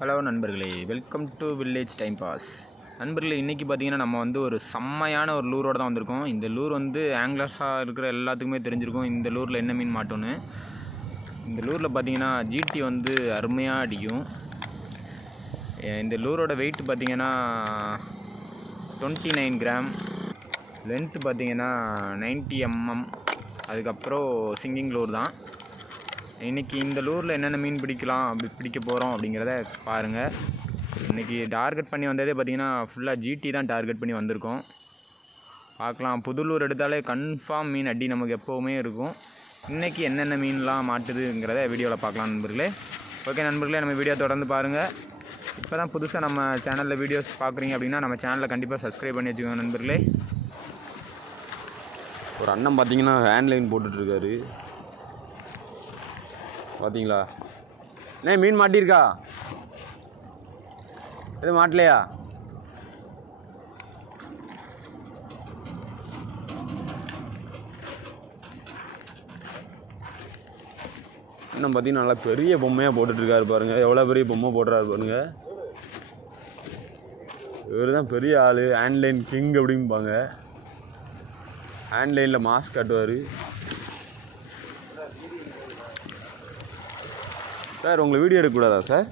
Hello நண்பர்களே, welcome to village time pass. நண்பர்களே, இன்றைக்கி பார்த்தீங்கன்னா நம்ம வந்து ஒரு செம்மையான ஒரு லூரோடு தான் வந்திருக்கோம். இந்த லூர் வந்து ஆங்கிலர்ஸாக இருக்கிற எல்லாத்துக்குமே தெரிஞ்சிருக்கும் இந்த லூரில் என்ன மீன் மாட்டோன்னு. இந்த லூரில் பார்த்தீங்கன்னா ஜிடி வந்து அருமையாக அடிக்கும். இந்த லூரோட வெயிட் பார்த்தீங்கன்னா 29 கிராம், லென்த்து பார்த்தீங்கன்னா 90 mm. அதுக்கப்புறம் சிங்கிங் லூர் தான். இன்றைக்கி இந்த லூரில் என்னென்ன மீன் பிடிக்க போகிறோம் அப்படிங்கிறத பாருங்கள். இன்றைக்கி டார்கெட் பண்ணி வந்ததே பார்த்திங்கன்னா ஃபுல்லாக ஜிடி தான் டார்கெட் பண்ணி வந்திருக்கோம். பார்க்கலாம், புதுலூர் எடுத்தாலே கன்ஃபார்ம் மீன் அடி நமக்கு எப்போவுமே இருக்கும். இன்றைக்கி என்னென்ன மீன்லாம் மாட்டுதுங்கிறத வீடியோவில் பார்க்கலாம் நண்பர்களே. ஓகே நண்பர்களே, நம்ம வீடியோ தொடர்ந்து பாருங்கள். இப்போ தான் புதுசாக நம்ம சேனலில் வீடியோஸ் பார்க்குறீங்க அப்படின்னா நம்ம சேனலில் கண்டிப்பாக சப்ஸ்கிரைப் பண்ணி வச்சுக்கோங்க நண்பர்களே. ஒரு அண்ணன் பார்த்தீங்கன்னா ஹேண்ட்லைன் போட்டுட்ருக்காரு பார்த்தீங்களா? மீன் மாட்டியிருக்கா? எதுவும் மாட்டலையா? இன்னும் பார்த்தீங்கன்னா நல்லா பெரிய பொம்மையாக போட்டுட்ருக்காரு பாருங்கள். எவ்வளோ பெரிய பொம்மை போடுறாரு பாருங்கள். இவர் தான் பெரிய ஆள், ஹேண்ட்லைன் கிங் அப்படிம்பாங்க. ஹேண்ட்லைனில் மாஸ்க் காட்டுவார். சார், உங்களை வீடியோ எடுக்கக்கூடாதா சார்?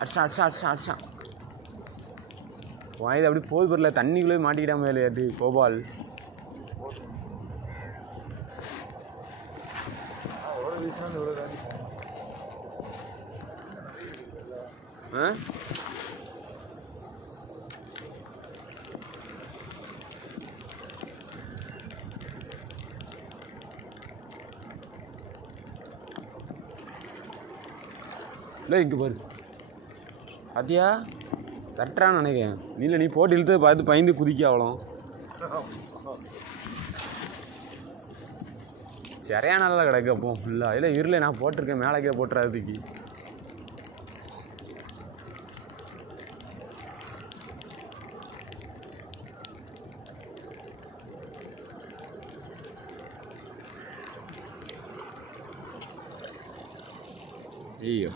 அடிச்சான் வாயுது அப்படி போது பொருள் தண்ணிக்குள்ளே மாட்டிக்கிட்டாம இல்லையாட்டி கோபால். இல்லை இங்கே பாரு பாத்தியா, தட்டுறான்னு நினைக்கிறேன். நீ போட்டு இழுத்து பார்த்து பயந்து குதிக்க அவ்வளோ சரியான நல்லா கிடக்கு. அப்போ ஃபுல்லாக இல்லை இருளே நான் போட்டிருக்கேன், மேலே கீழே போட்டுறதுக்கு. ஐயோ,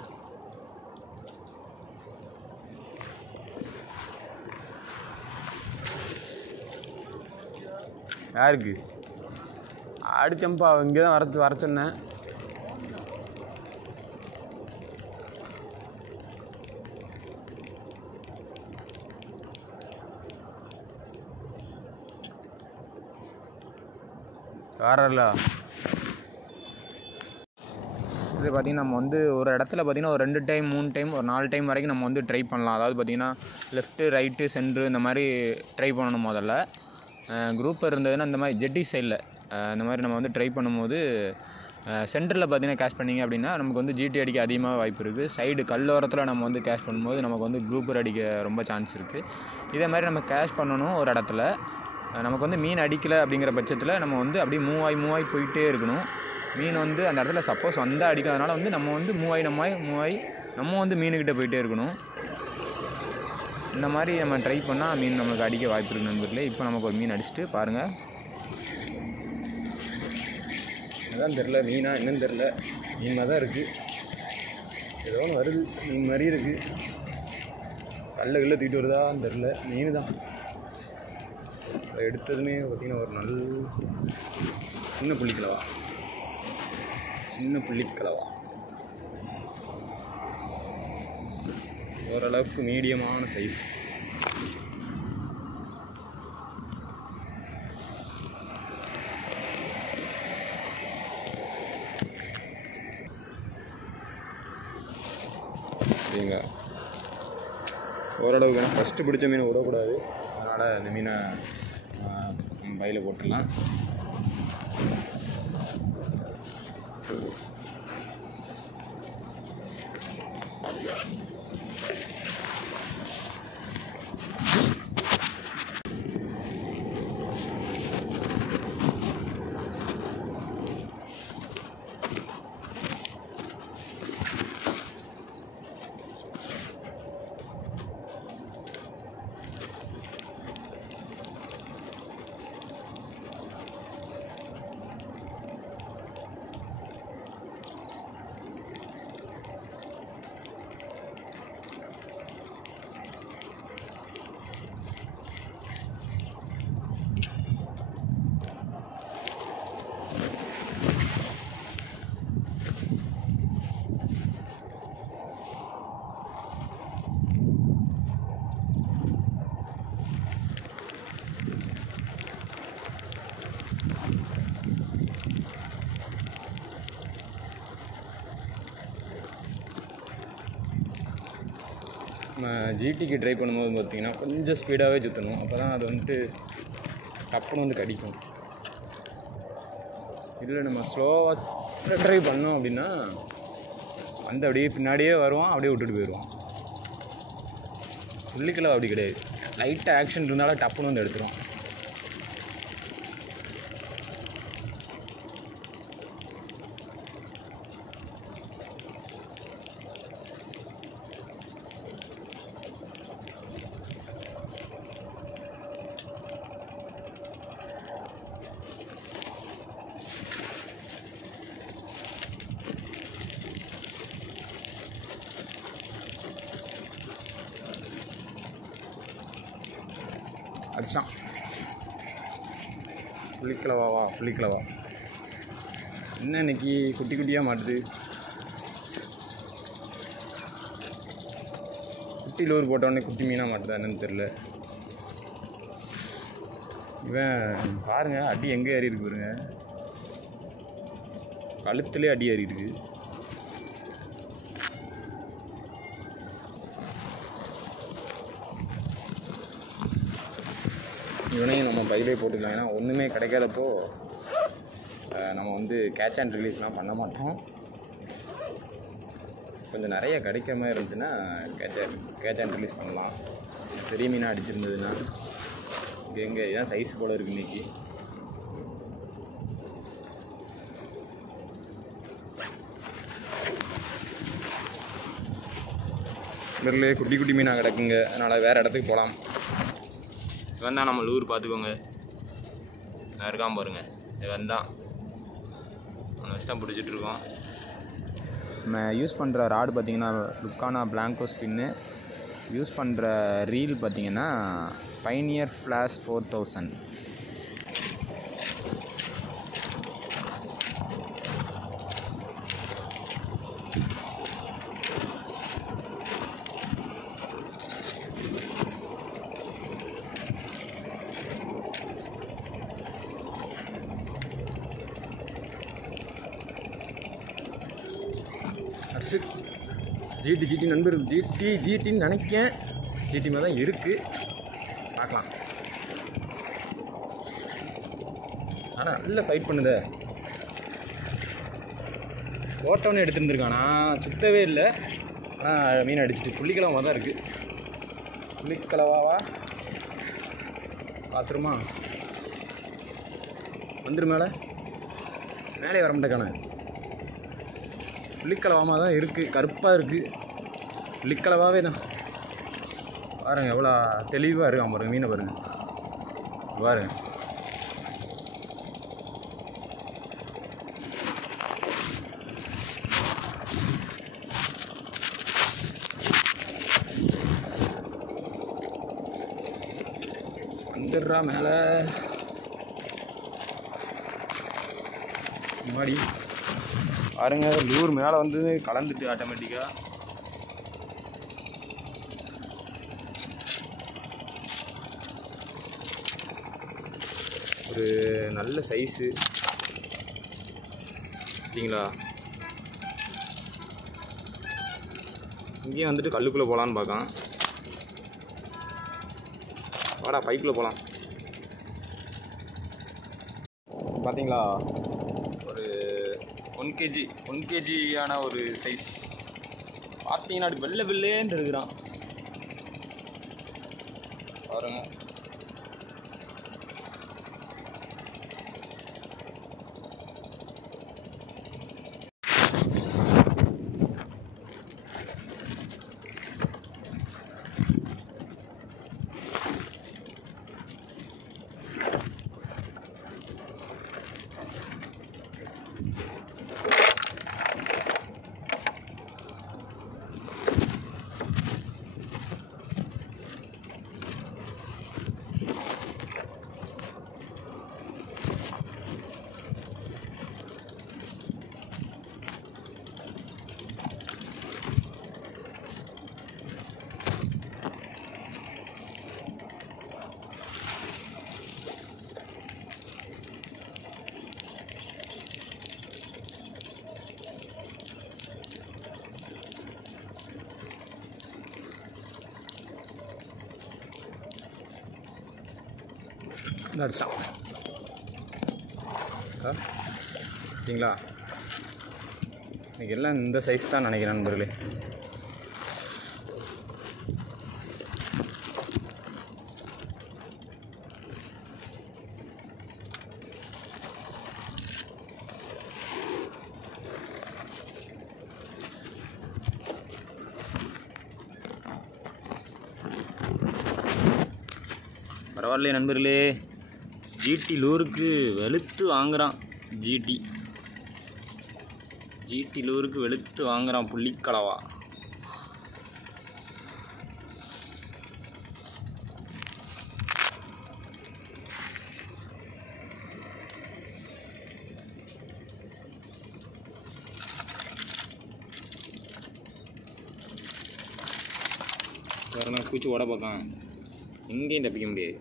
யாருக்கு அடிச்சம்பா? இங்கே தான் வர சொன்னேன். வரல. இது பார்த்திங்கன்னா நம்ம வந்து ஒரு இடத்துல பார்த்திங்கன்னா ஒரு 2 டைம் 3 டைம் ஒரு 4 டைம் வரைக்கும் நம்ம வந்து ட்ரை பண்ணலாம். அதாவது பார்த்திங்கன்னா லெஃப்ட்டு ரைட்டு சென்ட்ரு இந்த மாதிரி ட்ரை பண்ணணும். முதல்ல குரூப் இருந்ததுன்னா இந்த மாதிரி ஜெட்டி சைடில் இந்த மாதிரி நம்ம வந்து ட்ரை பண்ணும்போது சென்டரில் பார்த்திங்கன்னா கேஷ் பண்ணிங்க அப்படின்னா நமக்கு வந்து ஜிடி அடிக்க அதிகமாக வாய்ப்பு இருக்குது. சைடு கல்லோரத்தில் நம்ம வந்து கேஷ் பண்ணும்போது நமக்கு வந்து குரூப்பர் அடிக்க ரொம்ப சான்ஸ் இருக்குது. இதே மாதிரி நம்ம கேஷ் பண்ணணும். ஒரு இடத்துல நமக்கு வந்து மீன் அடிக்கலை அப்படிங்கிற பட்சத்தில் நம்ம வந்து அப்படியே மூவாய் போயிட்டே இருக்கணும். மீன் வந்து அந்த இடத்துல சப்போஸ் வந்தால் அடிக்காதனால வந்து நம்ம வந்து மூவாய் நம்ம வந்து மீனுக்கிட்ட போயிட்டே இருக்கணும். இந்த மாதிரி நம்ம ட்ரை பண்ணால் மீன் நம்மளுக்கு அடிக்க வாய்ப்பு இருக்குது நண்பர்களே. இப்போ நமக்கு ஒரு மீன் அடிச்சுட்டு பாருங்கள். அதான் தெரில, மீனா என்னன்னு தெரில. மீன் மாதிரி தான் இருக்குது, ஏதோ ஒன்று வருது. மீன் மாதிரி இருக்குது. கல்ல தூக்கிட்டு வருதான்னு தெரில. மீன் தான் எடுத்ததுமே பார்த்திங்கன்னா ஒரு நல்ல சின்ன புள்ளிக்கலவா, ஓரளவுக்கு மீடியமான சைஸ். சரிங்க, ஓரளவுக்கு வேணும். ஃபஸ்ட்டு பிடிச்ச மீனை விடக்கூடாது, அதனால் இந்த மீனை பையில் போட்டுடலாம். நம்ம ஜிடிக்கு ட்ரை பண்ணும்போது பார்த்திங்கன்னா கொஞ்சம் ஸ்பீடாகவே சுற்றணும். அப்போ தான் அது வந்துட்டு டப்புன்னு வந்து கடிக்கும். இல்லை நம்ம ஸ்லோவாக ட்ரை பண்ணோம் அப்படின்னா வந்து அப்படியே பின்னாடியே வருவான், அப்படியே விட்டுட்டு போயிடுவான். புள்ளிக்கலவா அப்படி கிடையாது. லைட்டாக ஆக்ஷன் இருந்தாலும் டப்புன்னு வந்து எடுத்துரும். அடிச்சான். புள்ளிக்கலவா என்ன இன்னைக்கு குட்டி குட்டியாக மாட்டுது. குட்டி லூர் போட்டோடனே குட்டி மீனாக மாட்டுதா என்னன்னு தெரில. இவன் பாருங்க அடி எங்கே ஏறி இருக்கு பாருங்க, கழுத்துலேயே அடி ஏறி இருக்கு. இவனையும் நம்ம பையிலே போட்டுக்கலாம். ஏன்னா ஒன்றுமே கிடைக்காதப்போ நம்ம வந்து கேட்ச் அண்ட் ரிலீஸ்லாம் பண்ண மாட்டோம். கொஞ்சம் நிறைய கிடைக்கிற மாதிரி இருந்துச்சுன்னா கேட்ச் அண்ட் ரிலீஸ் பண்ணலாம். பெரிய மீனாக அடிச்சிருந்ததுன்னா எங்கே இதான் சைஸ் போல் இருக்குது இன்றைக்கி. இதில் குட்டி குட்டி மீனாக கிடக்குங்க. அதனால் வேறு இடத்துக்கு போகலாம். இவன் தான் நம்ம லூர் பார்த்துக்கோங்க. நான் இருக்காமல் பாருங்கள். இவன் தான் அவனை வச்சு தான் பிடிச்சிட்ருக்கோம். நம்ம யூஸ் பண்ணுற ராடு பார்த்திங்கன்னா லுக்கானா பிளாங்கோ ஸ்பின்னு. யூஸ் பண்ணுற ரீல் பார்த்திங்கன்னா பைனியர் ஃப்ளாஷ் 4000. ஜிடி நண்பர் ஜிடின்னு நினைக்கேன். ஜிடி மாதிரி தான் இருக்குது, பார்க்கலாம். ஆனால் நல்ல ஃபைட் பண்ணுதே. ஓட்டோன்னு எடுத்துருந்துருக்கானா, சுத்தவே இல்லை. ஆனால் மீன் அடிச்சுட்டு புள்ளிக்கலவா தான் இருக்குது. புள்ளிக்கலவாவா பார்த்துருமா வந்துரு. மேலே வர மாட்டேக்கான புள்ளிக்கலவாமாக தான் இருக்குது, கருப்பாக இருக்குது. புள்ளிக்கலவாவே தான் பாருங்கள் எவ்வளோ தெளிவாக இருக்கான் பாருங்கள். மீனை பாருங்கள் பாருங்க. வந்துடுறா மேலே முன்னாடி பாருங்க. லூர் மேலே வந்து கலந்துட்டு ஆட்டோமேட்டிக்காக. ஒரு நல்ல சைஸு சரிங்களா. இங்கேயும் வந்துட்டு கல்லுக்குள்ளே போகலான்னு பார்க்கலாம். வாடா பைக்குள்ளே போகலாம். பார்த்தீங்களா ஒரு 1 kg ஒரு சைஸ். பார்த்தீங்கன்னா அப்படி வெள்ளை வெள்ளேன்னு இருக்கிறான் பாருங்க. அடிச்சான் சரிங்களா. இன்றைக்கி எல்லாம் இந்த சைஸ் தான் நினைக்கிறேன் நண்பர்களே. பரவாயில்லையே நண்பர்களே, ஜிடி லூருக்கு வெளுத்து வாங்குகிறான். ஜிடி லூருக்கு வெளுத்து வாங்குகிறான் புள்ளிக்கலவா. பாருங்க பூச்சி ஓட பார்க்கான், எங்கேயும் தப்பிக்க முடியாது.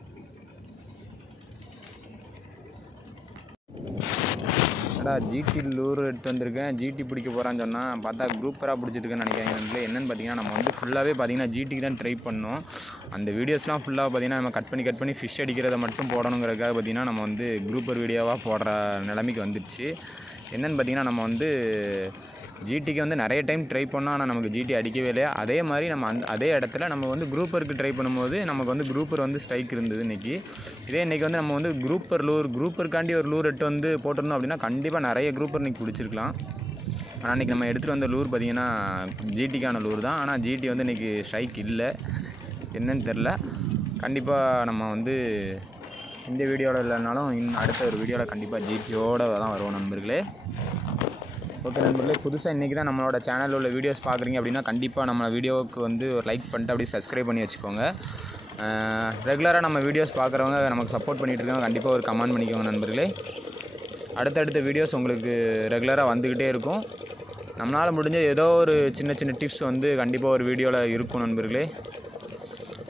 ஜிடி லூர் எடுத்து வந்திருக்கேன், ஜிடி பிடிக்க போகிறான்னு சொன்னால் பார்த்தா குரூப்பராக பிடிச்சிருக்குன்னு நினைக்கிறேன். என்னென்னு பார்த்தீங்கன்னா நம்ம வந்து ஃபுல்லாகவே பார்த்தீங்கன்னா ஜிடிக்கு தான் ட்ரை பண்ணோம். அந்த வீடியோஸ்லாம் ஃபுல்லாக பார்த்தீங்கன்னா நம்ம கட் பண்ணி ஃபிஷ் அடிக்கிறத மட்டும் போடணுங்கிறதுக்காக பார்த்தீங்கன்னா நம்ம வந்து குரூப்பர் வீடியோவாக போடுற நிலைமைக்கு வந்துடுச்சு. என்னென்னு பார்த்தீங்கன்னா நம்ம வந்து ஜிடிக்கு வந்து நிறைய டைம் ட்ரை பண்ணோம், ஆனால் நமக்கு ஜிடி அடிக்கவே இல்லையா. அதே மாதிரி நம்ம அதே இடத்துல நம்ம வந்து குரூப்பருக்கு ட்ரை பண்ணும்போது நமக்கு வந்து குரூப்பர் வந்து ஸ்ட்ரைக் இருந்தது இன்றைக்கி. இன்றைக்கி வந்து நம்ம வந்து குரூப்பருக்காண்டி ஒரு லூர் எடுத்து வந்து போட்டிருந்தோம் அப்படின்னா கண்டிப்பாக நிறைய குரூப்பர் இன்றைக்கி பிடிச்சிருக்கலாம். ஆனால் இன்றைக்கி நம்ம எடுத்துகிட்டு வந்த லூர் பார்த்திங்கன்னா ஜிடிக்கான லூர் தான். ஆனால் ஜிடி வந்து இன்றைக்கி ஸ்ட்ரைக் இல்லை, என்னன்னு தெரில. கண்டிப்பாக நம்ம வந்து இந்த வீடியோவில் இல்லைனாலும் அடுத்த ஒரு வீடியோவில் கண்டிப்பாக ஜிடியோடு தான் வருவோம் நண்பர்களே. ஓகே நண்பர்களே, புதுசாக இன்றைக்கி தான் நம்மளோட சேனலில் உள்ள வீடியோஸ் பார்க்குறீங்க அப்படின்னா கண்டிப்பாக நம்ம வீடியோவுக்கு வந்து ஒரு லைக் பண்ணிட்டு அப்படியே சப்ஸ்கிரைப் பண்ணி வச்சுக்கோங்க. ரெகுலராக நம்ம வீடியோஸ் பார்க்குறவங்க நமக்கு சப்போர்ட் பண்ணிகிட்டு இருக்காங்க, கண்டிப்பாக ஒரு கமெண்ட் பண்ணிக்கோங்க நண்பர்களே. அடுத்தடுத்த வீடியோஸ் உங்களுக்கு ரெகுலராக வந்துக்கிட்டே இருக்கும். நம்மளால் முடிஞ்ச ஏதோ ஒரு சின்ன டிப்ஸ் வந்து கண்டிப்பாக ஒரு வீடியோவில் இருக்கும் நண்பர்களே.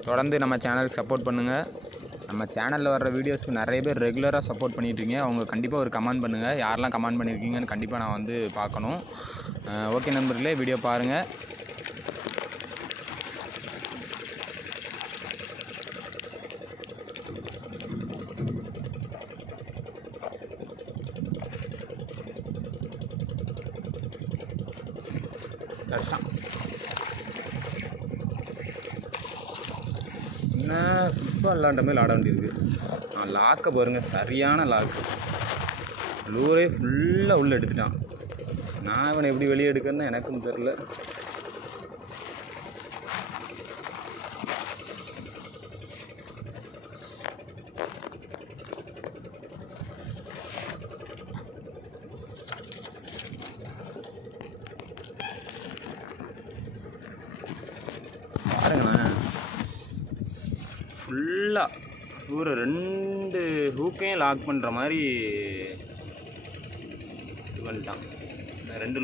தொடர்ந்து நம்ம சேனலுக்கு சப்போர்ட் பண்ணுங்கள். நம்ம சேனலில் வர்ற வீடியோஸ்க்கு நிறைய பேர் ரெகுலராக சப்போர்ட் பண்ணிகிட்ருக்கீங்க. அவங்க கண்டிப்பாக ஒரு கமெண்ட் பண்ணுங்கள், யாரெல்லாம் கமெண்ட் பண்ணியிருக்கீங்கன்னு கண்டிப்பாக நான் வந்து பார்க்கணும். ஓகே நண்பர்களே, வீடியோ பாருங்கள். என்ன ஃபுட்பால் விளாண்ட மாதிரி விளாட வேண்டியிருக்கு. லாக்கை பாருங்கள், சரியான லாக்கு. லூரே ஃபுல்லாக உள்ளே எடுத்துட்டான். நான் இவனை எப்படி வெளியே எடுக்கிறேன்னு எனக்கும் தெரில. பாருங்களேன், ஃபுல்லாக ஒரு 2 ஹூக்கையும் லாக் பண்ணுற மாதிரி இது பண்ணிட்டான். 2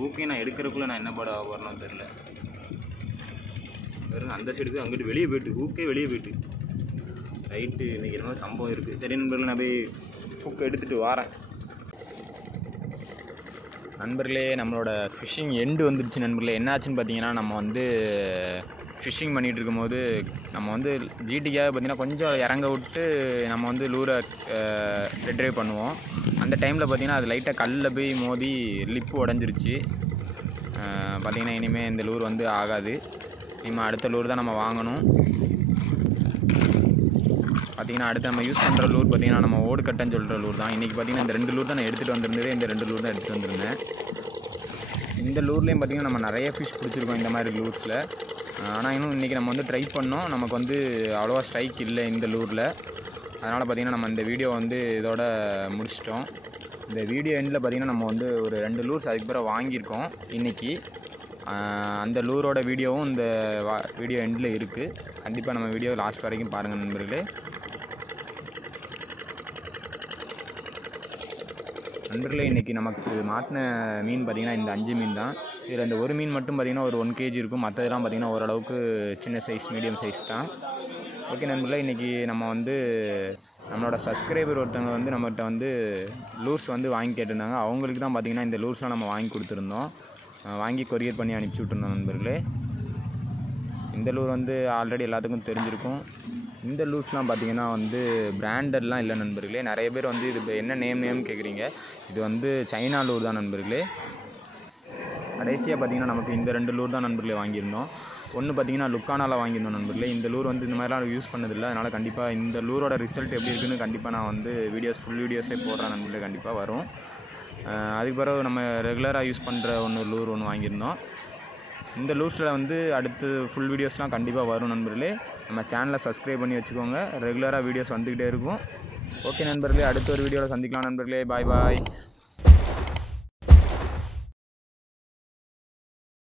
ஹூக்கையும் நான் எடுக்கிறதுக்குள்ளே நான் என்ன படம் வரணும்னு தெரில. வெறும் அந்த சைடு போய் அங்கிட்டு வெளியே போய்ட்டு ஹூக்கே வெளியே போய்ட்டு ரைட்டு. இன்றைக்கி என்ன சம்பவம் இருக்குது. சரி நண்பர்களே, நான் போய் ஹூக்கை எடுத்துகிட்டு வரேன். நண்பர்களே, நம்மளோட ஃபிஷ்ஷிங் எண்டு வந்துடுச்சு நண்பர்களே. என்னாச்சுன்னு பார்த்தீங்கன்னா நம்ம வந்து ஃபிஷ்ஷிங் பண்ணிகிட்டு இருக்கும்போது நம்ம வந்து ஜிடிக்காக பார்த்திங்கன்னா கொஞ்சம் இறங்க விட்டு நம்ம வந்து லூரை ரெட்ரைவ் பண்ணுவோம். அந்த டைமில் பார்த்திங்கன்னா அது லைட்டாக கல்லில் போய் மோதி லிப்பு உடஞ்சிருச்சு. பார்த்திங்கன்னா இனிமேல் இந்த லூர் வந்து ஆகாது. இனிமேல் அடுத்த லூர் தான் நம்ம வாங்கணும். பார்த்திங்கன்னா அடுத்து நம்ம யூஸ் பண்ணுற லூர் பார்த்திங்கன்னா நம்ம ஓடுக்கட்டைன்னு சொல்கிற லூர் தான். இன்றைக்கி பார்த்திங்கன்னா இந்த 2 லூர் தான் நான் எடுத்துகிட்டு வந்திருந்தது. இந்த 2 லூர் தான் எடுத்துகிட்டு வந்திருந்தேன். இந்த லூர்லேயும் பார்த்திங்கன்னா நம்ம நிறைய ஃபிஷ் பிடிச்சிருக்கோம் இந்த மாதிரி லூர்ஸில். ஆனால் இன்னும் இன்றைக்கி நம்ம வந்து ட்ரை பண்ணோம், நமக்கு வந்து அவ்வளோவா ஸ்ட்ரைக் இல்லை இந்த லூரில். அதனால் பார்த்திங்கன்னா நம்ம இந்த வீடியோ வந்து இதோட முடிச்சிட்டோம். இந்த வீடியோ எண்டில் பார்த்திங்கன்னா நம்ம வந்து ஒரு 2 லூர்ஸ் அதுக்கு பிறகு வாங்கியிருக்கோம் இன்றைக்கி. அந்த லூரோட வீடியோவும் இந்த வீடியோ எண்டில் இருக்குது. கண்டிப்பாக நம்ம வீடியோ லாஸ்ட் வரைக்கும் பாருங்கள் நண்பர்களே. இன்றைக்கி நமக்கு மாட்டின மீன் பார்த்திங்கன்னா இந்த 5 மீன் தான். இதில் இந்த ஒரு மீன் மட்டும் பார்த்திங்கன்னா ஒரு 1 kg இருக்கும். மற்றதெல்லாம் பார்த்திங்கன்னா ஓரளவுக்கு சின்ன சைஸ், மீடியம் சைஸ் தான். ஓகே நண்பர்களே, இன்றைக்கி நம்ம வந்து நம்மளோட சப்ஸ்கிரைபர் ஒருத்தவங்க வந்து நம்மகிட்ட வந்து லூர்ஸ் வந்து வாங்கி கேட்டிருந்தாங்க. அவங்களுக்கு தான் பார்த்திங்கன்னா இந்த லூர்ஸ்லாம் நம்ம வாங்கி கொடுத்துருந்தோம். வாங்கி கொரியர் பண்ணி அனுப்பிச்சி விட்டுருந்தோம் நண்பர்களே. இந்த லூர் வந்து ஆல்ரெடி எல்லாத்துக்கும் தெரிஞ்சிருக்கும். இந்த லூஸ்லாம் பார்த்திங்கன்னா வந்து பிராண்டட்லாம் இல்லை நண்பர்களே. நிறைய பேர் வந்து இது என்ன நேம் கேட்குறீங்க. இது வந்து சைனா லூர் தான் நண்பர்களே. கடைசியாக பார்த்திங்கன்னா நமக்கு இந்த 2 லூர் தான் நண்பர்களே வாங்கியிருந்தோம். ஒன்று பார்த்திங்கன்னா லுக்கானாவில் வாங்கியிருந்தோம் நண்பர்களே. இந்த லூர் வந்து இந்த மாதிரிலாம் யூஸ் பண்ணதில்லை. அதனால் கண்டிப்பாக இந்த லூரோட ரிசல்ட் எப்படி இருக்குன்னு கண்டிப்பாக நான் வந்து ஃபுல் வீடியோஸே போடுறேன் நண்பர்களே. கண்டிப்பாக வரும். அதுக்கு பிறகு நம்ம ரெகுலராக யூஸ் பண்ணுற லூர் ஒன்று வாங்கியிருந்தோம். இந்த லூஸில் வந்து அடுத்து ஃபுல் வீடியோஸ்லாம் கண்டிப்பாக வரும் நண்பர்களே. நம்ம சேனலை சப்ஸ்கிரைப் பண்ணி வச்சுக்கோங்க. ரெகுலராக வீடியோஸ் வந்துக்கிட்டே இருக்கும். ஓகே நண்பர்களே, அடுத்த ஒரு வீடியோவில் சந்திக்கலாம் நண்பர்களே. பாய் பாய்.